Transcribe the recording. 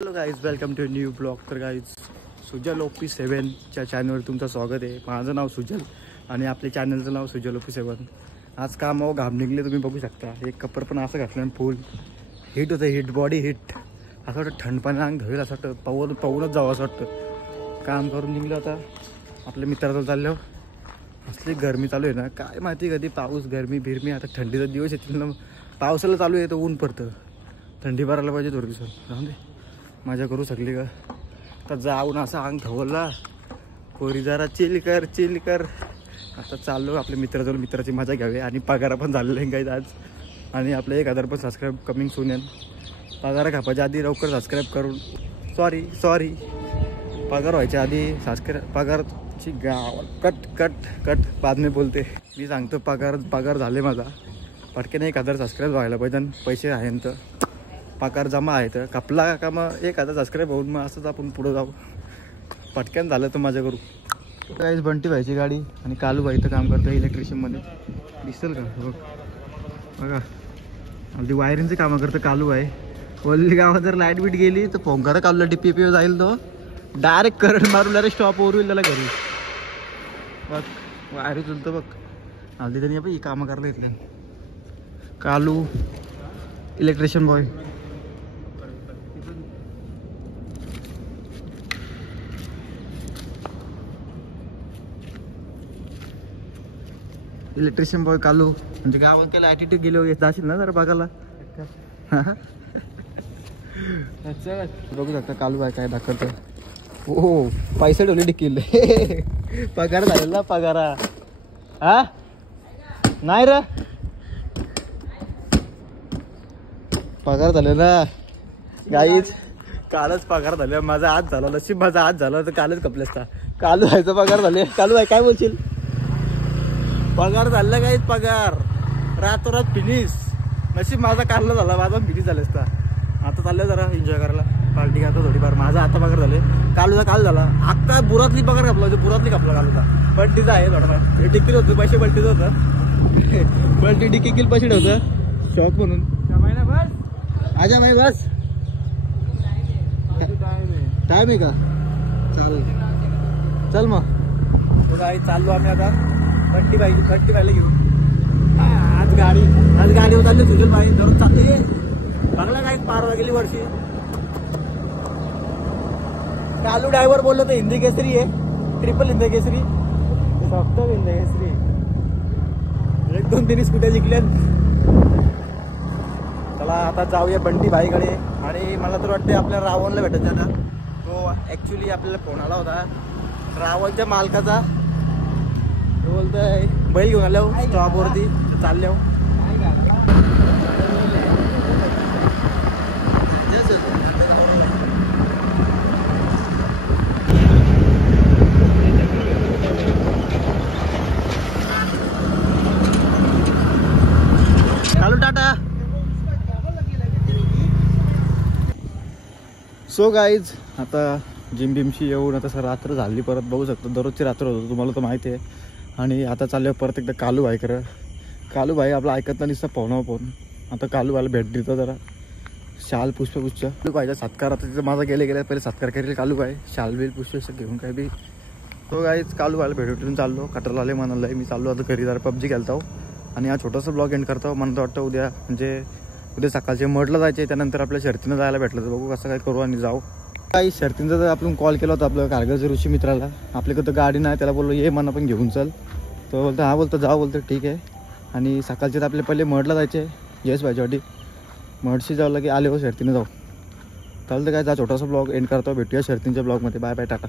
Hello guys, welcome to new blog. तर guys, Sujal OP7 च्या चॅनलवर तुमचं स्वागत आहे. माझं नाव सुजल आणि आपल्या चॅनलचं नाव सुजल OP7. आज कामावर घाम निघले, तुम्ही बघू शकता. एक कपर पण असं घातलं, फुल हिट होतं, हिट बॉडी हिट. असं वाटतं थंड पाणी अंग धवेल, असं वाटतं पाहूनच जावं असं वाटतं. काम करून निघलं आता आपल्या मित्राचं चाललं. असली गरमी चालू आहे ना, काय माहिती कधी पाऊस गरमी बिरमी. आता थंडीचा दिवस येतील ना, पावसाला चालू आहे तर ऊन पडतं. थंडी भरायला पाहिजे थोडी दिवसात. राहून दे, मजा करू शकली का. आता जाऊन असं अंग धवला, पोरी जरा चिल कर. आता चाललो आपल्या मित्राजवळ, मित्राची मजा घ्यावी. आणि पगार पण झालेला आहे काही आज. आणि आपले 1000 पण सबस्क्राईब कमिंग सून आहे. पगार खापायच्या आधी लवकर सबस्क्राईब करून सॉरी पगार व्हायच्या आधी सबस्क्राईब. पगारची गाव कट बाद में बोलते. मी सांगतो पगार झाले माझा. पटकन 1000 सबस्क्राईब व्हायला पाहिजे. पैसे आहे तर पगार जमा आहे तर कपला का मग 1000 सबस्क्राईब होऊन मग असंच आपण पुढं जाऊ. पटकन झालं तर मजा करू. काहीच बंटी व्हायची गाडी आणि कालूबाई इथं काम करतो इलेक्ट्रिशियनमध्ये. दिसेल का बघ, बघा अगदी वायरिंगचे कामं करतं कालूबाई. वल्ली गावात जर लाईट बीट गेली तर फोंकारा कालूला DP जाईल, तो डायरेक्ट करंट मारून डायरेक्ट स्टॉपवर होईल त्याला घरी. बघ वायर चुलतं बघ. हल्दी त्यांनी बाई कामं करायला येतल्या. कालू इलेक्ट्रिशियन बॉय. इलेक्ट्रिशियन बॉय कालू म्हणजे गावात त्याला ॲटिट्यूड गेले जाशील ना जरा बघायला. बघू शकता कालू आहे काय दाखवतो. हो पैसे ठेवले डिकील. पगार झालेला पगारा. हा नाही र, पगार झालेला गाईच. कालच पगार झाला माझा. आज झाला नशीब माझा. आज झाला तर कालच कपले असता. कालू व्हायचा पगार झाले. कालू आहे काय बोलशील. पगार झाला काहीच पगार रातोरात फिनिश. नशीब माझा काढला झाला, माझा फिनिश झाला असता. आता चाललं जरा एन्जॉय करायला, पार्टी करतो थोडीफार. माझा आता पगार झाले, कालूचा काल झाला. आता बुरातली पगार कापला, बुरातली कापला कालूचा. बल्टीचा आहे थोडाफार. डिकील होतं पैसे, बल्टीचं होतं. बल्टी डिकील पैसे ठेवतं शॉक म्हणून. आजा भाई बस टाइम आहे का. चल मग चाललो आम्ही आता बंटी बाईला घेऊन. आज गाडीवर चालली सुजल बाई. धरून चालते बघला काय पारवा गेली वर्षी. कालू ड्रायव्हर बोललो तर हिंदी केसरी आहे, ट्रिपल हिंदी केसरी, फक्त हिंदी केसरी. 1-2 स्कूट्या जिंकल्यात. चला आता जाऊया बंटी भाईकडे. आणि मला तर वाटते आपल्या रावणला भेटायचं ना. तो ऍक्च्युली आपल्याला फोन आला होता रावणच्या मालकाचा. बोलतोय बैल घेऊन आलो स्टॉपवरती चाललो. चालू टाटा. सो गाईज, आता जिम बिमशी येऊन आता रात्र झाली. परत बघू शकतो दररोजची रात्र होतो, तुम्हाला तर माहिती आहे. आणि आता चाललं परत एकदा कालू भाईकडं. कालू भाई आपला ऐकत नाही नुसतं फोन. आता कालू भाईला भेट देतो जरा. शाल पुष्पगुच्छ कालू भाईचा सत्कार. आता तिथं माझा गेले पहिले सत्कार करेल कालू भाई. शाल बिल पुष्प घेऊन काय बी. तो गाईज कालू भाईला भेटून चाललो. कटरला आले म्हणाला. मी चाललो आता घरी जरा PUBG खेळतो. आणि हा छोटासा ब्लॉग एंड करतो. मला तर वाटतं उद्या सकाळचे मडला जायचे. त्यानंतर आपल्या शर्तीनं जायला भेटलं तर बघू कसं काय करू आणि जाऊ. काही शर्तींचा तर आपण कॉल केला होता आपल्या कारगरच्या ऋषी मित्राला. आपल्याकडं गाडी नाही, त्याला बोललो ये मला पण घेऊन चल. तो बोलतो हा, बोलतो जाऊ, बोलतो ठीक आहे. आणि सकाळचे तर आपले पहिले मडला जायचे येस भाईच्यावाटी. मडशी जावं की आले हो शर्तीनं जाऊ. चालतं काय, जा छोटासा ब्लॉग एंड करतो. भेटूया शर्तींच्या ब्लॉगमध्ये. Bye bye Tata.